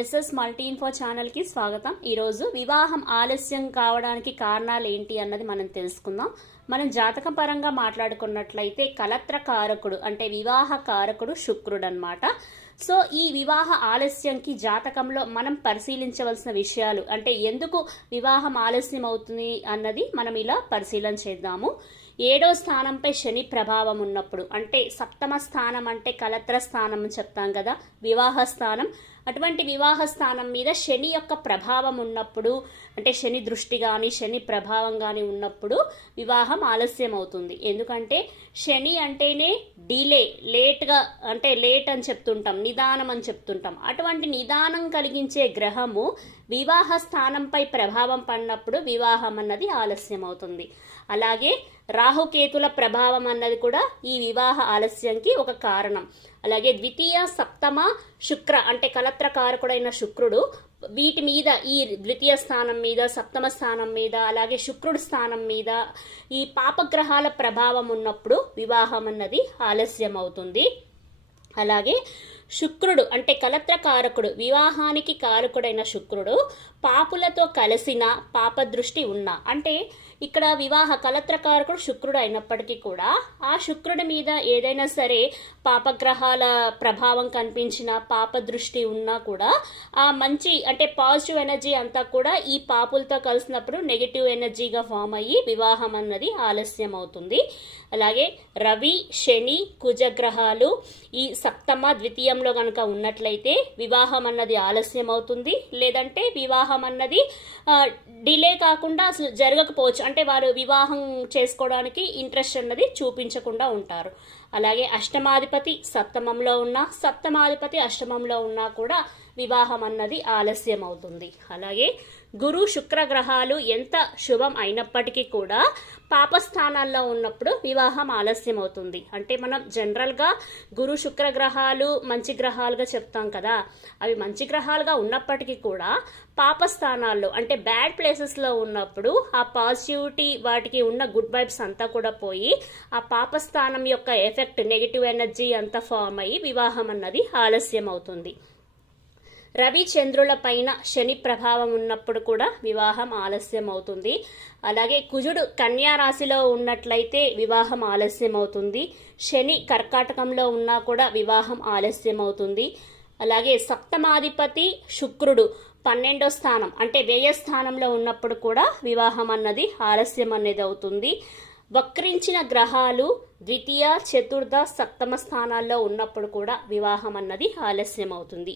SS multi info ఛానల్కి స్వాగతం. ఈరోజు వివాహం ఆలస్యం కావడానికి కారణాలు ఏంటి అన్నది మనం తెలుసుకుందాం. మనం జాతకం పరంగా మాట్లాడుకున్నట్లయితే కలత్ర కారకుడు అంటే వివాహ కారకుడు శుక్రుడు అనమాట సో ఈ వివాహ ఆలస్యంకి జాతకంలో మనం పరిశీలించవలసిన విషయాలు అంటే ఎందుకు వివాహం ఆలస్యం అవుతుంది అన్నది మనం ఇలా పరిశీలన చేద్దాము. ఏడో స్థానంపై శని ప్రభావం ఉన్నప్పుడు అంటే సప్తమ స్థానం అంటే కలత్ర స్థానం అని చెప్తాం కదా వివాహ స్థానం. అటువంటి వివాహ స్థానం మీద శని యొక్క ప్రభావం ఉన్నప్పుడు అంటే శని దృష్టి కానీ శని ప్రభావం కానీ ఉన్నప్పుడు వివాహం ఆలస్యం అవుతుంది ఎందుకంటే శని అంటేనే డిలే లేట్గా అంటే లేట్ అని చెప్తుంటాం నిదానం అని చెప్తుంటాం. అటువంటి నిదానం కలిగించే గ్రహము వివాహ స్థానంపై ప్రభావం పడినప్పుడు వివాహం అన్నది ఆలస్యం అవుతుంది అలాగే రాహుకేతుల ప్రభావం అన్నది కూడా ఈ వివాహ ఆలస్యంకి ఒక కారణం. అలాగే ద్వితీయ సప్తమ శుక్ర అంటే కల కలత్రకారకుడైన శుక్రుడు వీటి మీద ఈ ద్వితీయ స్థానం మీద సప్తమ స్థానం మీద అలాగే శుక్రుడి స్థానం మీద ఈ పాపగ్రహాల ప్రభావం ఉన్నప్పుడు వివాహం అన్నది ఆలస్యం అవుతుంది అలాగే శుక్రుడు అంటే కలత్రకారకుడు వివాహానికి కారకుడైన శుక్రుడు పాపులతో కలిసిన పాపదృష్టి ఉన్న అంటే ఇక్కడ వివాహ కలత్రకారకుడు శుక్రుడు అయినప్పటికీ కూడా ఆ శుక్రుడి మీద ఏదైనా సరే పాపగ్రహాల ప్రభావం కనిపించిన పాప దృష్టి ఉన్నా కూడా ఆ మంచి అంటే పాజిటివ్ ఎనర్జీ అంతా కూడా ఈ పాపులతో కలిసినప్పుడు నెగిటివ్ ఎనర్జీగా ఫామ్ అయ్యి వివాహం అన్నది ఆలస్యం అవుతుంది అలాగే రవి శని కుజగ్రహాలు ఈ సప్తమ ద్వితీయంలో కనుక ఉన్నట్లయితే వివాహం అన్నది ఆలస్యం అవుతుంది లేదంటే వివాహం అన్నది డిలే కాకుండా అసలు జరగకపోవచ్చు. అంటే వారు వివాహం చేసుకోవడానికి ఇంట్రెస్ట్ అన్నది చూపించకుండా ఉంటారు. అలాగే అష్టమాధిపతి సప్తమంలో ఉన్న సప్తమాధిపతి అష్టమంలో ఉన్నా కూడా వివాహం అన్నది ఆలస్యం అవుతుంది అలాగే గురు శుక్ర గ్రహాలు ఎంత శుభం అయినప్పటికీ కూడా పాపస్థానాల్లో ఉన్నప్పుడు వివాహం ఆలస్యం అవుతుంది అంటే మనం జనరల్గా గురు శుక్ర గ్రహాలు మంచి గ్రహాలుగా చెప్తాం కదా. అవి మంచి గ్రహాలుగా ఉన్నప్పటికీ కూడా పాపస్థానాల్లో అంటే బ్యాడ్ ప్లేసెస్లో ఉన్నప్పుడు ఆ పాజిటివిటీ వాటికి ఉన్న గుడ్ వైబ్స్ అంతా కూడా పోయి ఆ పాపస్థానం యొక్క ఎఫెక్ట్ నెగిటివ్ ఎనర్జీ అంతా ఫామ్ అయ్యి వివాహం అన్నది ఆలస్యం అవుతుంది రవిచంద్రుల పైన శని ప్రభావం ఉన్నప్పుడు కూడా వివాహం ఆలస్యం అవుతుంది అలాగే కుజుడు కన్యా రాశిలో ఉన్నట్లయితే వివాహం ఆలస్యం అవుతుంది శని కర్కాటకంలో ఉన్నా కూడా వివాహం ఆలస్యం అవుతుంది అలాగే సప్తమాధిపతి శుక్రుడు పన్నెండో స్థానం అంటే వ్యయ స్థానంలో ఉన్నప్పుడు కూడా వివాహం అన్నది ఆలస్యం అనేది అవుతుంది. వక్రించిన గ్రహాలు ద్వితీయ చతుర్థ సప్తమ స్థానాల్లో ఉన్నప్పుడు కూడా వివాహం అన్నది ఆలస్యం అవుతుంది